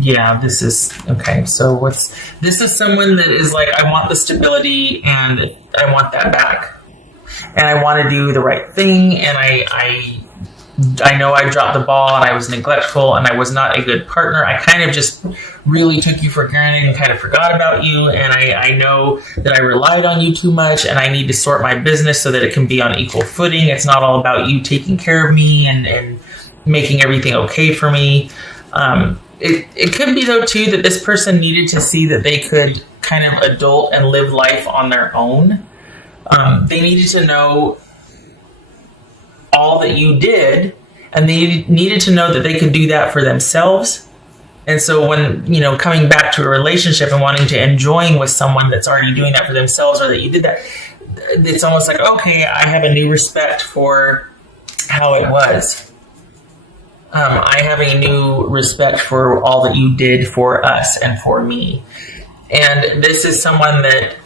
Yeah, this is okay. So this is someone that is like, I want the stability and I want that back. And I want to do the right thing, and I know I dropped the ball and I was neglectful and I was not a good partner. I kind of just really took you for granted and kind of forgot about you, and I know that I relied on you too much, and I need to sort my business so that it can be on equal footing. It's not all about you taking care of me and making everything okay for me. It could be, though, too, that this person needed to see that they could kind of adult and live life on their own. They needed to know all that you did, and they needed to know that they could do that for themselves. And so when, coming back to a relationship and wanting to enjoying with someone that's already doing that for themselves, or that you did that, it's almost like, okay, I have a new respect for how it was. I have a new respect for all that you did for us and for me. And this is someone that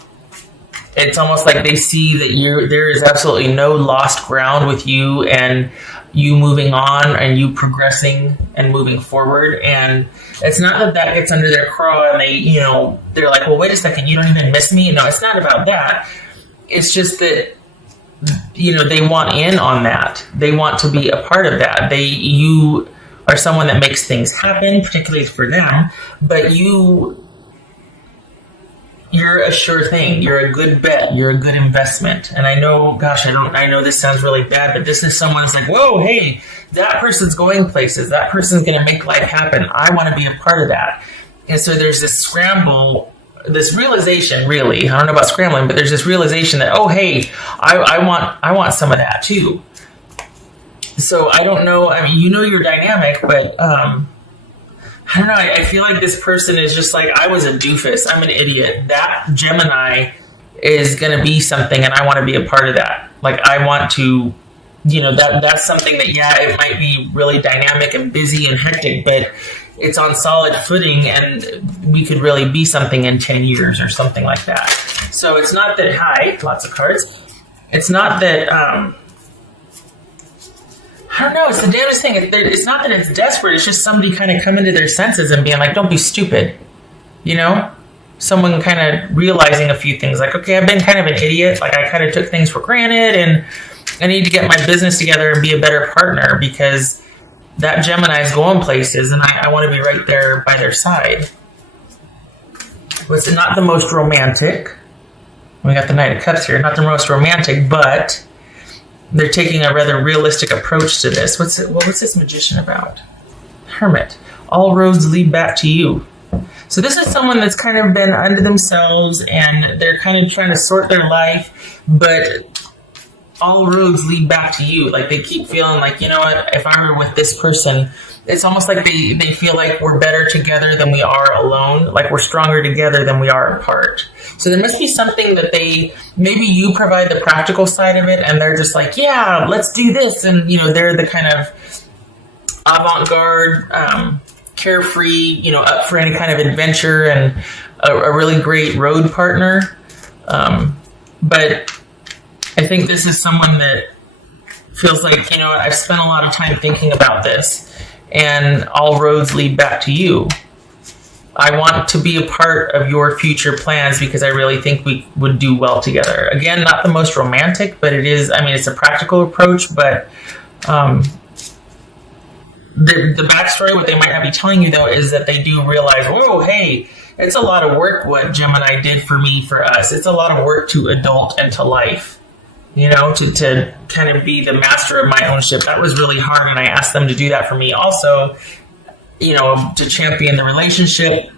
it's almost like they see that there is absolutely no lost ground with you, and you moving on and you progressing and moving forward. And it's not that gets under their craw and they're like, well, wait a second, you don't even miss me. No, it's not about that. It's just that, they want in on that. They want to be a part of that. You are someone that makes things happen, particularly for them, but you're a sure thing. You're a good bet. You're a good investment. And I know, I know this sounds really bad, but this is someone that's like, whoa, hey, that person's going places. That person's going to make life happen. I want to be a part of that. And so there's this scramble, this realization, really. I don't know about scrambling, but there's this realization that, oh, hey, I want some of that too. So I don't know. I mean, your dynamic, but I don't know. I feel like this person is just like, I was a doofus. I'm an idiot. That Gemini is going to be something, and I want to be a part of that. Like, I want to, that's something that, yeah, it might be really dynamic and busy and hectic, but it's on solid footing, and we could really be something in 10 years or something like that. So it's not that, lots of cards. It's not that, I don't know. It's the damnedest thing. It's not that it's desperate. It's just somebody kind of coming to their senses and being like, don't be stupid. Someone kind of realizing a few things. Like, okay, I've been kind of an idiot. Like, I kind of took things for granted, and I need to get my business together and be a better partner, because that Gemini is going places, and I want to be right there by their side. It's not the most romantic. We got the Knight of Cups here. Not the most romantic, but they're taking a rather realistic approach to this. What's this Magician about? Hermit. All roads lead back to you. So this is someone that's kind of been unto themselves, and they're kind of trying to sort their life, but all roads lead back to you. Like, they keep feeling like, you know what, if I were with this person, it's almost like they feel like we're better together than we are alone. Like, we're stronger together than we are apart. So there must be something that maybe you provide the practical side of it, and they're just like, yeah, let's do this. And, they're the kind of avant-garde, carefree, up for any kind of adventure, and a really great road partner. But I think this is someone that feels like, I've spent a lot of time thinking about this, and all roads lead back to you. I want to be a part of your future plans because I really think we would do well together. Again, not the most romantic, but it's a practical approach, but the backstory, what they might not be telling you, though, is that they do realize, whoa, hey, it's a lot of work what Gemini did for me, for us. It's a lot of work to adult and to life, to kind of be the master of my own ship. That was really hard, and I asked them to do that for me also, to champion the relationship.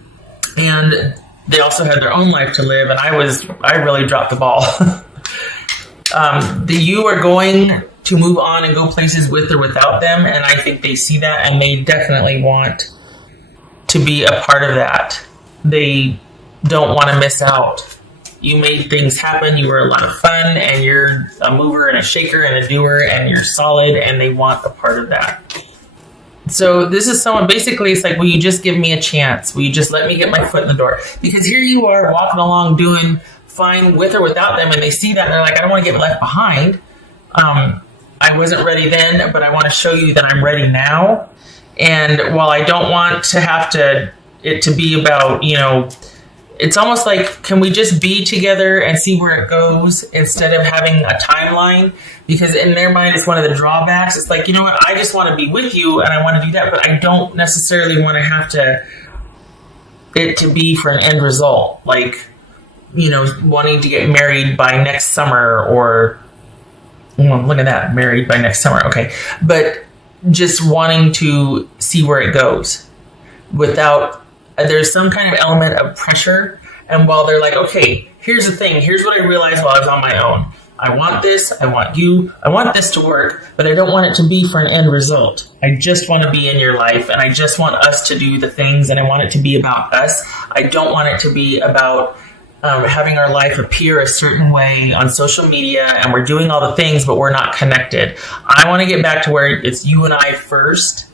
And they also had their own life to live, and I really dropped the ball. You are going to move on and go places with or without them, and I think they see that, and they definitely want to be a part of that. They don't want to miss out. You made things happen. You were a lot of fun, and you're a mover and a shaker and a doer, and you're solid, and they want a part of that. So this is someone, basically, it's like, will you just give me a chance? Will you just let me get my foot in the door? Because here you are walking along doing fine with or without them, and they see that, and they're like, I don't want to get left behind. I wasn't ready then, but I want to show you that I'm ready now. And while I don't want to have to it to be about, it's almost like, can we just be together and see where it goes instead of having a timeline? Because in their mind, it's one of the drawbacks. It's like, you know what, I just want to be with you and I want to do that, but I don't necessarily want to have it to be for an end result. Like, wanting to get married by next summer or, look at that, married by next summer. Okay. But just wanting to see where it goes without, there's some kind of element of pressure. And while they're like, okay, here's the thing. Here's what I realized while I was on my own. I want this. I want you. I want this to work, but I don't want it to be for an end result. I just want to be in your life, and I just want us to do the things, and I want it to be about us. I don't want it to be about having our life appear a certain way on social media, and we're doing all the things, but we're not connected. I want to get back to where it's you and I first,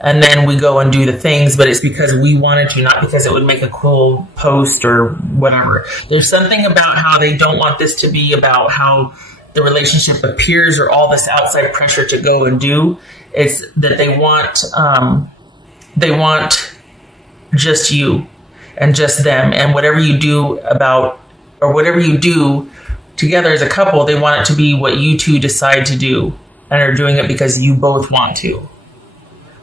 and then we go and do the things, but it's because we wanted to, not because it would make a cool post or whatever. There's something about how they don't want this to be about how the relationship appears or all this outside pressure to go and do. It's that they want just you and just them, and whatever you do whatever you do together as a couple, they want it to be what you two decide to do and are doing it because you both want to.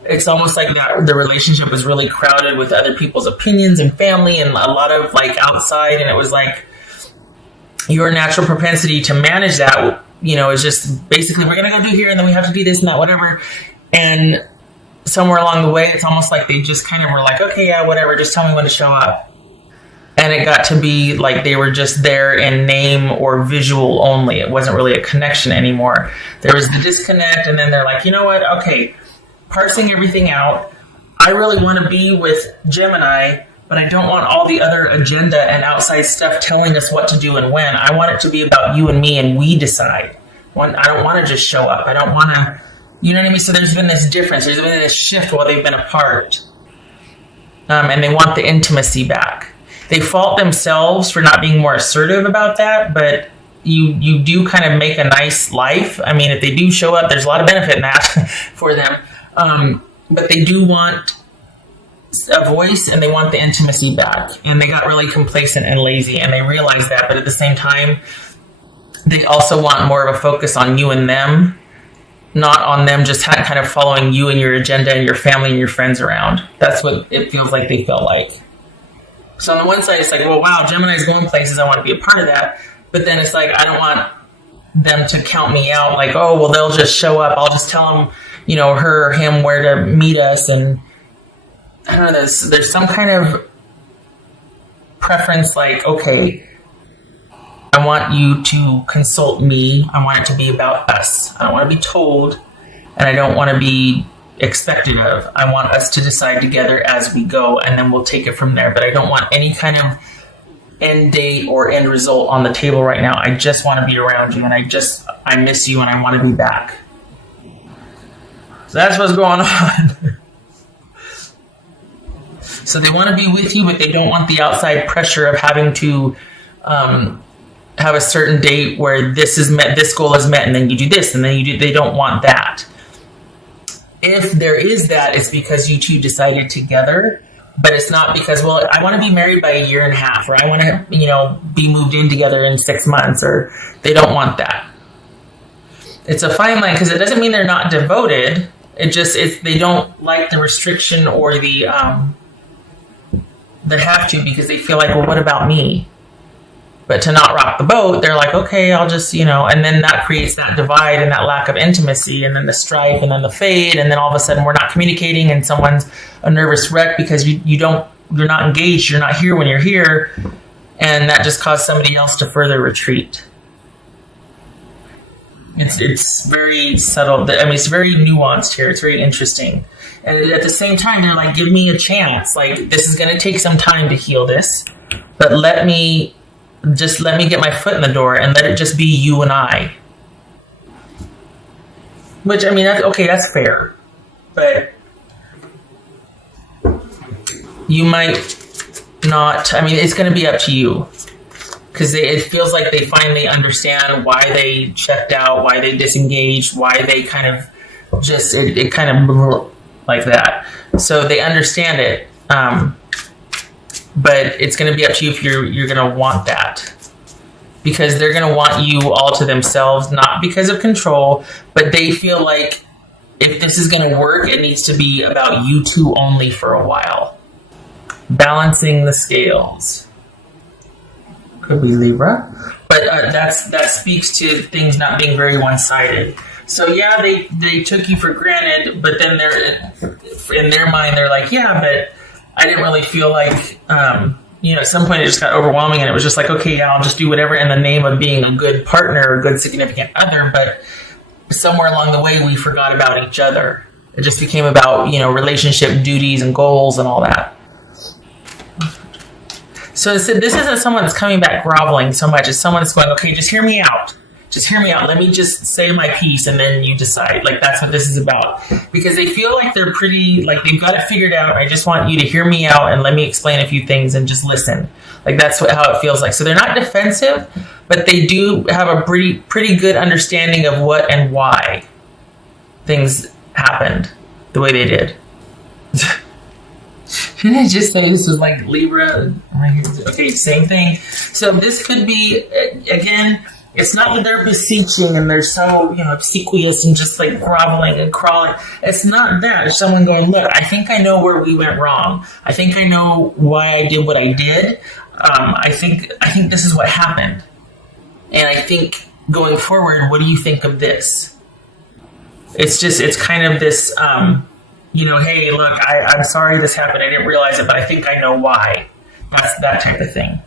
It's almost like that the relationship was really crowded with other people's opinions and family and a lot of like outside, and it was like your natural propensity to manage that, is just basically, we're going to go do here and then we have to do this and that, whatever. And somewhere along the way, it's almost like they just kind of were like, okay, yeah, whatever, just tell me when to show up. And it got to be like they were just there in name or visual only. It wasn't really a connection anymore. There was the disconnect, and then they're like, you know what, okay, parsing everything out, I really want to be with Gemini, but I don't want all the other agenda and outside stuff telling us what to do and when. I want it to be about you and me, and we decide. I don't want to just show up. I don't want to, you know what I mean? So there's been this difference. There's been this shift while they've been apart. And they want the intimacy back. They fault themselves for not being more assertive about that, but you do kind of make a nice life. I mean, if they do show up, there's a lot of benefit in that for them. But they do want a voice, and they want the intimacy back. And they got really complacent and lazy, and they realize that. But at the same time, they also want more of a focus on you and them, not on them just kind of following you and your agenda and your family and your friends around. That's what it feels like they felt like. So on the one side, it's like, well, wow, Gemini's going places. I want to be a part of that. But then it's like, I don't want them to count me out. Like, oh, well, they'll just show up. I'll just tell them, her or him where to meet us. And I don't know, there's some kind of preference like, okay, I want you to consult me. I want it to be about us. I don't want to be told, and I don't want to be expected of. I want us to decide together as we go, and then we'll take it from there. But I don't want any kind of end date or end result on the table right now. I just want to be around you, and I miss you, and I want to be back. So that's what's going on. So they want to be with you, but they don't want the outside pressure of having to have a certain date where this is met, this goal is met, and then you do this, and then you do. They don't want that. If there is that, it's because you two decided together, but it's not because, well, I want to be married by 1.5 years, or I want to, be moved in together in 6 months, or they don't want that. It's a fine line because it doesn't mean they're not devoted. They don't like the restriction or the they have to because they feel like, well, what about me? But to not rock the boat, they're like, okay, I'll just, and then that creates that divide and that lack of intimacy, and then the strife, and then the fade, and then all of a sudden we're not communicating, and someone's a nervous wreck because you're not engaged, you're not here when you're here, and that just caused somebody else to further retreat. It's very subtle. I mean, it's very nuanced here. It's very interesting. And at the same time, they're like, give me a chance. Like, this is going to take some time to heal this, but let me get my foot in the door and let it just be you and I. Which, I mean, that's fair. But you might not, I mean, it's going to be up to you. Because it feels like they finally understand why they checked out, why they disengaged, why they kind of just, it kind of like that. So they understand it. but it's going to be up to you if you're going to want that. Because they're going to want you all to themselves, not because of control, but they feel like if this is going to work, it needs to be about you two only for a while. Balancing the scales. Could be Libra. But that speaks to things not being very one-sided. So yeah, they took you for granted, but then they're in their mind, they're like, yeah, but I didn't really feel like... at some point it just got overwhelming and it was just like, okay, yeah, I'll just do whatever in the name of being a good partner, a good significant other. But somewhere along the way, we forgot about each other. It just became about, relationship duties and goals and all that. So this isn't someone that's coming back groveling so much. It's someone that's going, okay, just hear me out. Just hear me out. Let me just say my piece and then you decide. Like, that's what this is about. Because they feel like they're pretty, like they've got it figured out. I just want you to hear me out and let me explain a few things and just listen. Like, that's how it feels like. So they're not defensive, but they do have a pretty good understanding of what and why things happened the way they did. Didn't I just say this was like Libra? Okay, same thing. So this could be, again... It's not that they're beseeching and they're so, obsequious and just like groveling and crawling. It's not that. It's someone going, look, I think I know where we went wrong. I think I know why I did what I did. I think this is what happened. And I think going forward, what do you think of this? It's kind of this, hey, look, I'm sorry this happened. I didn't realize it, but I think I know why. That's that type of thing.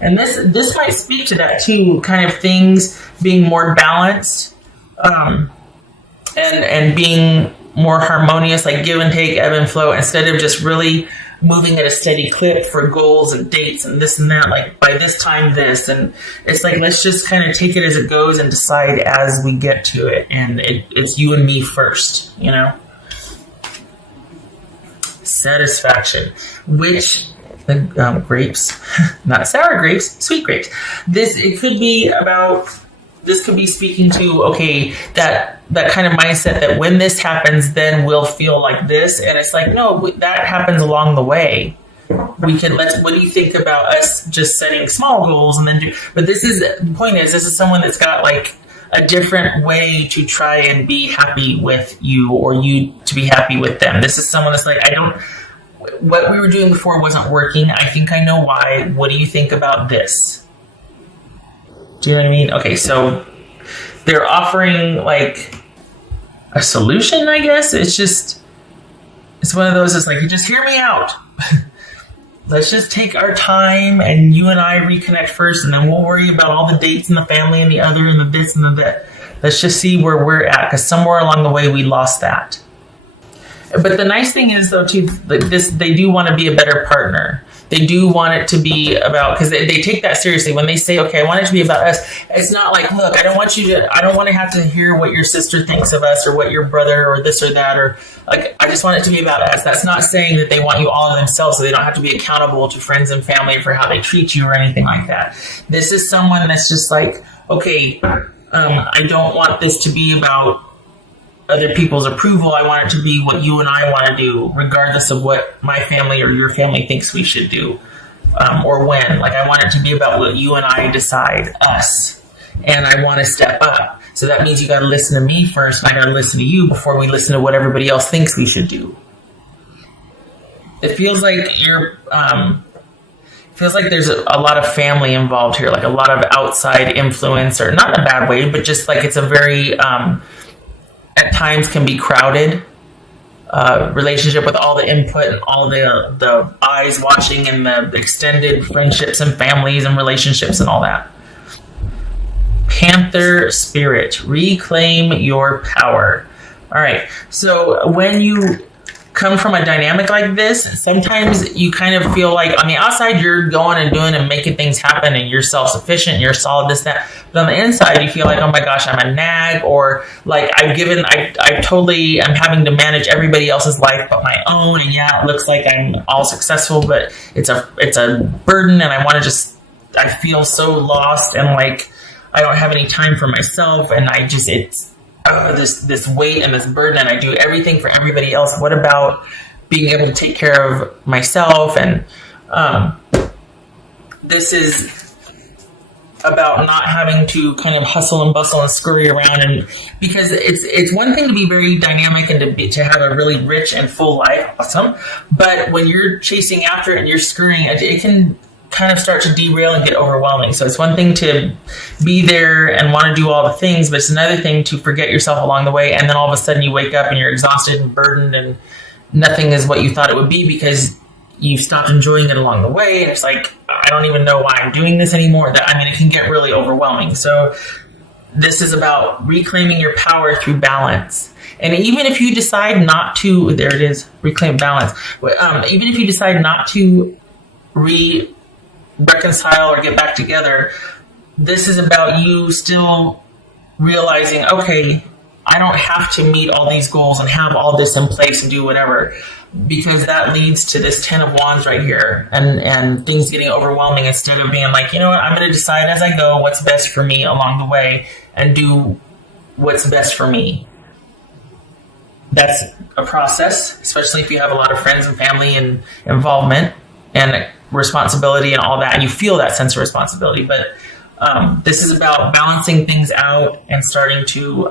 And this might speak to that too, kind of things being more balanced, and being more harmonious, like give and take, ebb and flow, instead of just really moving at a steady clip for goals and dates and this and that, like by this time this, and it's like, let's just kind of take it as it goes and decide as we get to it. And it's you and me first, Satisfaction, which... the grapes, not sour grapes, sweet grapes. This could be speaking to, okay, that kind of mindset that when this happens, then we'll feel like this. And it's like, no, that happens along the way. What do you think about us just setting small goals and then but the point is, this is someone that's got like a different way to try and be happy with you or you to be happy with them. This is someone that's like, what we were doing before wasn't working. I think I know why. What do you think about this? Do you know what I mean? Okay, so they're offering like a solution, I guess. It's one of those, it's like, you just hear me out. Let's just take our time and you and I reconnect first, and then we'll worry about all the dates and the family and the other and the this and the that. Let's just see where we're at, because somewhere along the way we lost that. But the nice thing is, though, too, they do want to be a better partner. They do want it to be about, because they take that seriously. When they say, okay, I want it to be about us, it's not like, look, I don't want to have to hear what your sister thinks of us or what your brother or this or that, or like, I just want it to be about us. That's not saying that they want you all to themselves so they don't have to be accountable to friends and family for how they treat you or anything like that. This is someone that's just like, okay, I don't want this to be about other people's approval. I want it to be what you and I want to do, regardless of what my family or your family thinks we should do, or when. Like, I want it to be about what you and I decide, us, and I want to step up. So that means you got to listen to me first, and I got to listen to you before we listen to what everybody else thinks we should do. It feels like there's a lot of family involved here, like a lot of outside influence, or not in a bad way, but just like it's a very at times can be crowded relationship with all the input and all the eyes watching and the extended friendships and families and relationships and all that. Panther spirit, reclaim your power. All right, so when you come from a dynamic like this, sometimes you kind of feel like on the outside you're going and doing and making things happen and you're self-sufficient and you're solid, this, that. But on the inside you feel like, oh my gosh, I'm a nag, or like I'm having to manage everybody else's life but my own, and yeah, it looks like I'm all successful, but it's a burden, and I feel so lost, and like I don't have any time for myself, and this weight and this burden, and I do everything for everybody else. What about being able to take care of myself. And this is about not having to kind of hustle and bustle and scurry around, and because it's one thing to be very dynamic and to have a really rich and full life, awesome, but when you're chasing after it and you're scurrying, it can kind of start to derail and get overwhelming. So it's one thing to be there and want to do all the things, but it's another thing to forget yourself along the way, and then all of a sudden you wake up and you're exhausted and burdened and nothing is what you thought it would be because you stopped enjoying it along the way, and it's like, I don't even know why I'm doing this anymore. It can get really overwhelming. So this is about reclaiming your power through balance. And even if you decide not to, there it is, reclaim balance. Even if you decide not to reconcile or get back together, this is about you still realizing, okay, I don't have to meet all these goals and have all this in place and do whatever, because that leads to this 10 of Wands right here and things getting overwhelming instead of being like, you know what, I'm going to decide as I go what's best for me along the way and do what's best for me. That's a process, especially if you have a lot of friends and family and involvement and responsibility and all that, and you feel that sense of responsibility. But this is about balancing things out and starting to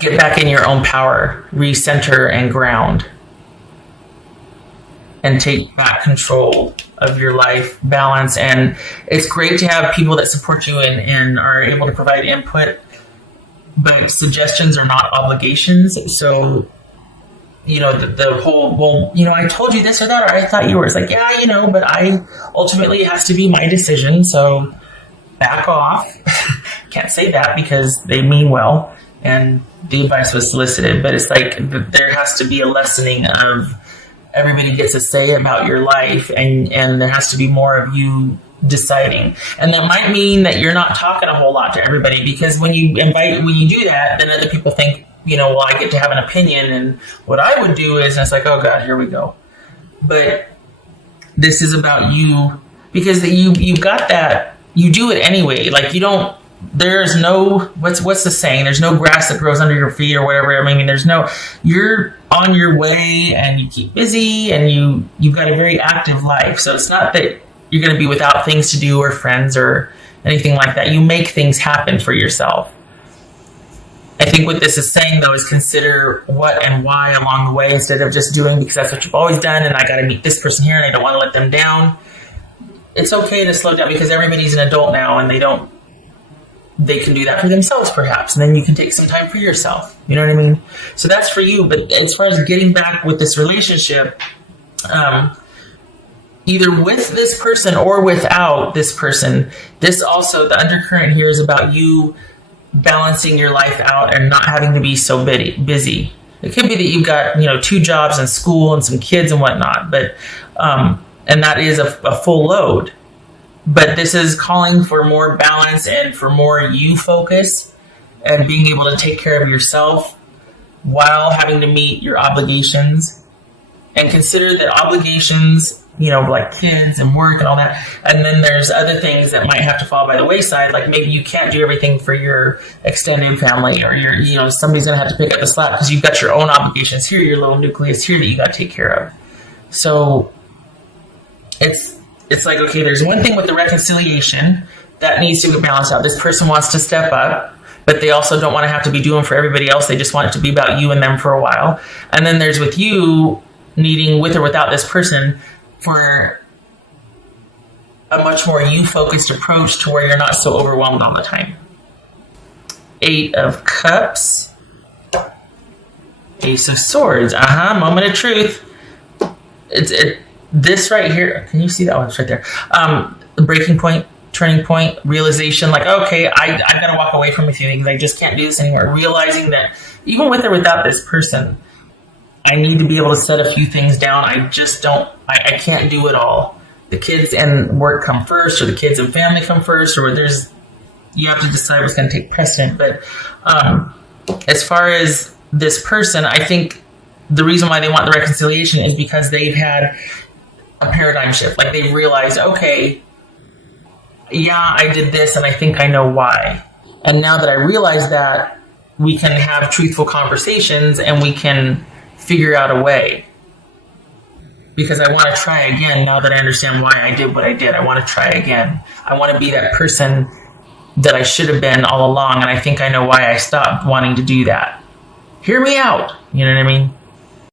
get back in your own power, recenter and ground, and take back control of your life, balance. And it's great to have people that support you and are able to provide input, but suggestions are not obligations. So, the whole, well, I told you this or that, or I thought you were, it's like, yeah, but ultimately it has to be my decision. So back off. Can't say that because they mean well and the advice was solicited, but it's like there has to be a lessening of everybody gets a say about your life, and there has to be more of you deciding. And that might mean that you're not talking a whole lot to everybody, because when you do that, then other people think, well, I get to have an opinion, and what I would do is, and it's like, oh God, here we go. But this is about you, because you've got that, you do it anyway. Like there's no, what's the saying? There's no grass that grows under your feet or whatever. You're on your way and you keep busy and you've got a very active life. So it's not that you're going to be without things to do or friends or anything like that. You make things happen for yourself. I think what this is saying, though, is consider what and why along the way instead of just doing because that's what you've always done and I got to meet this person here and I don't want to let them down. It's okay to slow down because everybody's an adult now and they can do that for themselves perhaps, and then you can take some time for yourself. You know what I mean? So that's for you. But as far as getting back with this relationship, either with this person or without this person, this also, the undercurrent here is about you balancing your life out and not having to be so busy. It could be that you've got 2 jobs and school and some kids and whatnot, but and that is a full load. But this is calling for more balance and for more you focus and being able to take care of yourself while having to meet your obligations. And consider that obligations, like kids and work and all that. And then there's other things that might have to fall by the wayside. Like maybe you can't do everything for your extended family, or somebody's going to have to pick up the slack because you've got your own obligations here, your little nucleus here that you got to take care of. So it's like, okay, there's one thing with the reconciliation that needs to be balanced out. This person wants to step up, but they also don't want to have to be doing for everybody else. They just want it to be about you and them for a while. And then there's with you needing, with or without this person, for a much more you-focused approach to where you're not so overwhelmed all the time. 8 of Cups. Ace of Swords. Moment of truth. This right here, can you see that one? It's right there. The breaking point, turning point, realization, like, okay, I've got to walk away from a few things. I just can't do this anymore. Realizing that even with or without this person, I need to be able to set a few things down. I just don't, I can't do it all. The kids and work come first, or the kids and family come first, or you have to decide what's going to take precedent. But as far as this person, I think the reason why they want the reconciliation is because they've had a paradigm shift. Like they've realized, okay, yeah, I did this and I think I know why. And now that I realize that, we can have truthful conversations and we can figure out a way. Because I want to try again now that I understand why I did what I did. I want to try again. I want to be that person that I should have been all along, and I think I know why I stopped wanting to do that. Hear me out. You know what I mean?